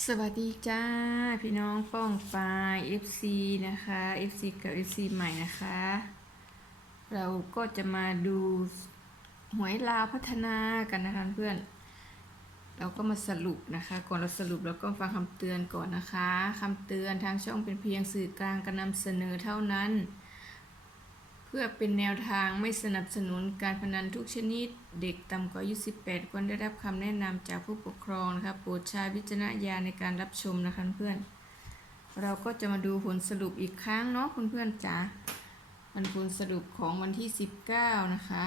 สวัสดีจ้า พี่น้องป้องปาย FC นะคะ FC กับ FC ใหม่นะคะ เราก็จะมาดูหวยลาวพัฒนากันนะคะเพื่อน เราก็มาสรุปนะคะ ก่อนเราสรุปเราก็ฟังคำเตือนก่อนนะคะคำเตือนทางช่องเป็นเพียงสื่อกลางการนำเสนอเท่านั้น พื่อเป็นแนวทางไม่สนับสนุนการพนันทุกชนิด เด็กต่ำกว่าอายุ 18 ควรได้รับคำแนะนำจากผู้ปกครองนะคะโปรดใช้วิจารณญาณในการรับชมนะคะเพื่อน เราก็จะมาดูผลสรุปอีกครั้งเนาะคุณเพื่อนจ๋ามันผลสรุปของวันที่ 19 นะคะ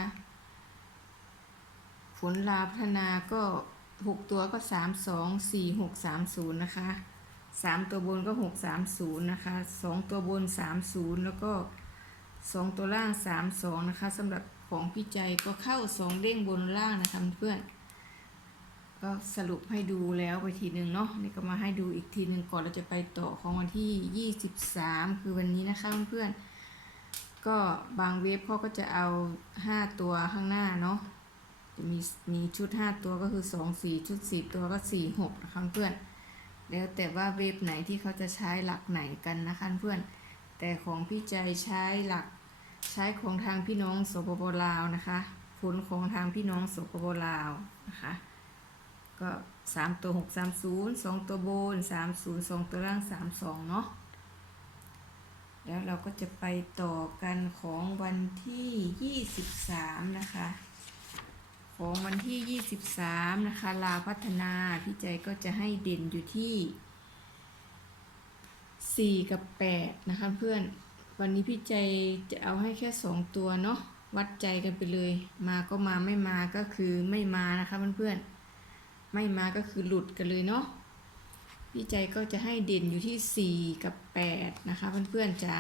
ผลลาพัฒนาก็ 6 ตัวก็ 3 2 4 6 3 0 นะคะ 3 ตัวบนก็ 6 3 0 นะคะ 2 ตัวบน 3 0 แล้วก็ สองตัวล่างสามสองนะคะสำหรับของพี่ใจก็เข้าสองเด้งบนล่างนะคะเพื่อนก็สรุปให้ดูแล้วไปทีหนึ่งเนาะนี่ก็มาให้ดูอีกทีหนึ่งก่อนเราจะไปต่อของวันที่ยี่สิบสามคือวันนี้นะคะเพื่อนก็บางเว็บเขาก็จะเอาห้าตัวข้างหน้าเนาะจะมีมีชุดห้าตัวก็คือสองสี่ชุดสี่ตัวก็สี่หกนะคะเพื่อนแล้วแต่ว่าเว็บไหนที่เขาจะใช้หลักไหนกันนะคะเพื่อน แต่ของพี่ใจใช้หลักใช้ของทางพี่น้องสปปลาวนะคะผลของทางพี่น้องสปปลาวนะคะก็สามตัวหกสามศูนย์สองตัวบนสามศูนย์สองตัวล่างสามสองเนาะแล้วเราก็จะไปต่อกันของวันที่ยี่สิบสามนะคะ ของวันที่ยี่สิบสามนะคะ ลาพัฒนาพี่ใจก็จะให้เด่นอยู่ที่ สี่กับแปดนะคะเพื่อน วันนี้พี่ใจจะเอาให้แค่สองตัวเนาะ วัดใจกันไปเลย มาก็มาไม่มาก็คือไม่มานะคะเพื่อนๆ ไม่มาก็คือหลุดกันเลยเนาะ พี่ใจก็จะให้เด่นอยู่ที่สี่กับแปดนะคะเพื่อนๆจ้า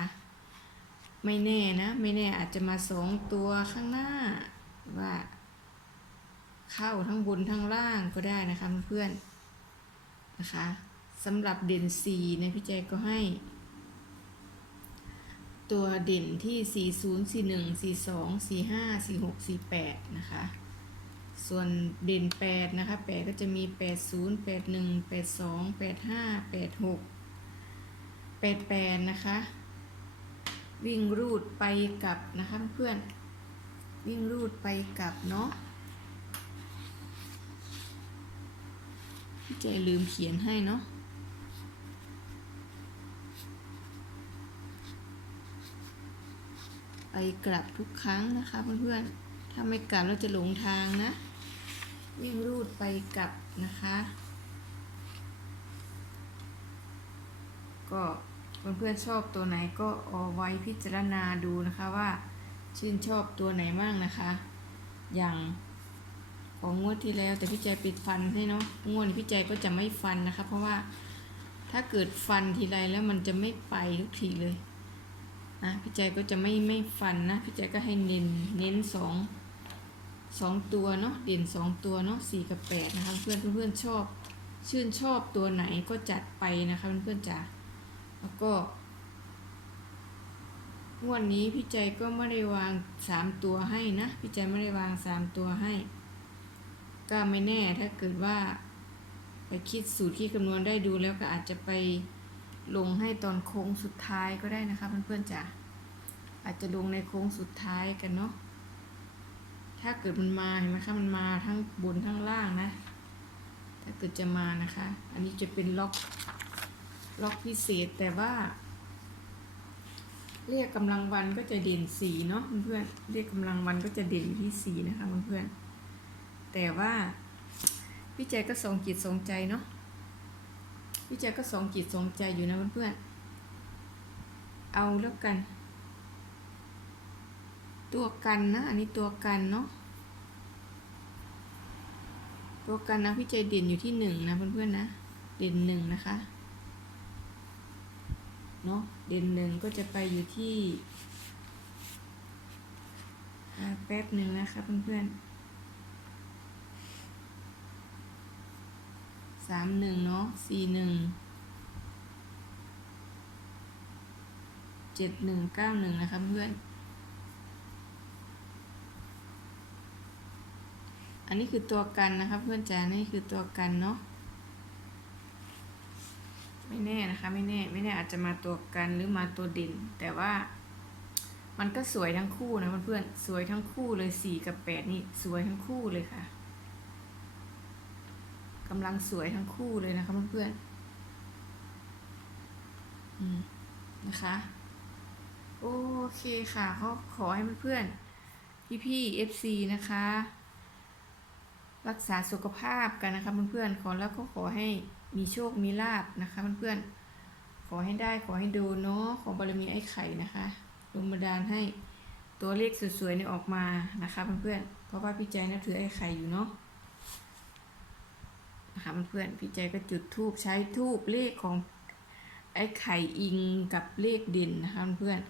ไม่แน่นะ ไม่แน่อาจจะมาสองตัวข้างหน้าว่า เข้าทั้งบนทั้งล่างก็ได้นะคะเพื่อนๆนะคะ สำหรับเด่นสีนะพี่แจก็ให้ ตัวเด่นที่ 40 41 42 45 46 48 นะคะ ส่วนเด่น 8 นะคะ 8 ก็จะมี 80 81 82 85 86 88 นะคะ วิ่งรูดไปกลับนะคะเพื่อนวิ่งรูดไปกลับเนาะพี่เจลืมเขียนให้เนาะ ไปกลับทุกครั้งนะคะเพื่อนๆ ถ้าไม่กลับเราจะหลงทางนะ วิ่งรูดไปกลับนะคะ ก็เพื่อนๆชอบตัวไหนก็เอาไว้พิจารณาดูนะคะว่าชื่นชอบตัวไหนบ้างนะคะ อย่างของงวดที่แล้วแต่พี่ใจปิดฟันให้เนาะงวดพี่ใจก็จะไม่ฟันนะคะ เพราะว่าถ้าเกิดฟันทีไรแล้วมันจะไม่ไปทุกทีเลย นะพี่ใจก็จะไม่ไม่ฟันนะพี่ใจก็ให้เน้นเน้นสองสองตัวเนาะเด่นสองตัวเนาะสี่กับแปดนะคะ เพื่อนเพื่อนชอบชื่นชอบตัวไหนก็จัดไปนะคะเพื่อนๆจ๋าแล้วก็งวดนี้พี่ใจก็ไม่ได้วางสามตัวให้นะพี่ใจไม่ได้วางสามตัวให้ ก็ไม่แน่ถ้าเกิดว่า ไปคิดสูตรที่คำนวณได้ดูแล้วก็อาจจะไป ลงให้ตอนโค้งสุดท้ายก็ได้นะคะเพื่อนๆจ๋าอาจจะลงในโค้งสุดท้ายกันเนาะถ้าเกิดมันมาเห็นไหมคะมันมาทั้งบนทั้งล่างนะ ถ้าเกิดจะมานะคะ อันนี้จะเป็นล็อกล็อกพิเศษแต่ว่า เรียกกำลังวันก็จะเด่นสีเนาะเพื่อนเรียกกำลังวันก็จะเด่นที่สีนะคะเพื่อนๆแต่ว่าพี่แจก็สองจิตสองใจเนาะ พี่แจก็สองจิตสองใจอยู่นะเพื่อนๆเอาแล้วกัน ตัวกันนะ อันนี้ตัวกันเนาะตัวกันนะพี่ใจเด่นอยู่ที่หนึ่งนะเพื่อนๆนะเด่นหนึ่งนะคะเนาะเด่นหนึ่งก็จะไปอยู่ที่แป๊บหนึ่งนะคะเพื่อนๆ สามหนึ่งเนาะสี่หนึ่งเจ็ดหนึ่งเก้าหนึ่งนะคะเพื่อน อันนี้คือตัวกันนะคะเพื่อนจ๋านี่คือตัวกันเนาะไม่แน่นะคะไม่แน่ไม่แน่อาจจะมาตัวกันหรือมาตัวเด่น แต่ว่ามันก็สวยทั้งคู่นะเพื่อนๆสวยทั้งคู่เลยสี่กับแปดนี่สวยทั้งคู่เลยค่ะ กำลังสวยทั้งคู่เลยนะคะเพื่อนๆนะคะ โอเคค่ะเขาขอให้เพื่อนๆพี่ๆ FC นะคะ รักษาสุขภาพกันนะคะเพื่อนๆขอแล้วก็ขอให้มีโชคมีลาบนะคะเพื่อนๆขอให้ได้ขอให้ดูเนาะของบารมีไอ้ไข่นะคะลงมาดานให้ตัวเลขสวยๆเนี่ยออกมานะคะเพื่อนๆเพราะว่าพี่ใจนับถือไอ้ไข่อยู่เนาะ นะคะเพื่อนพี่ใจก็จุดทูบใช้ทูบเลขของไอ้ไข่อิงกับเลขเด่นนะคะเพื่อน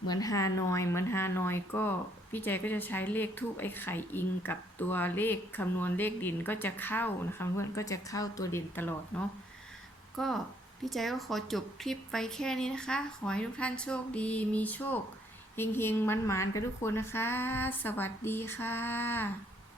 เหมือนฮานอย เหมือนฮานอยก็พี่ใจก็จะใช้เลขทูบไอ้ไข่อิงกับตัวเลขคำนวณเลขด่นก็จะเข้านะคะเพื่อนก็จะเข้าตัวเด่นตลอดเนาะก็พี่ใจก็ขอจบคลิปไปแค่นี้นะคะ ขอให้ทุกท่านโชคดีมีโชคเฮงๆมันๆกันทุกคนนะคะ สวัสดีค่ะ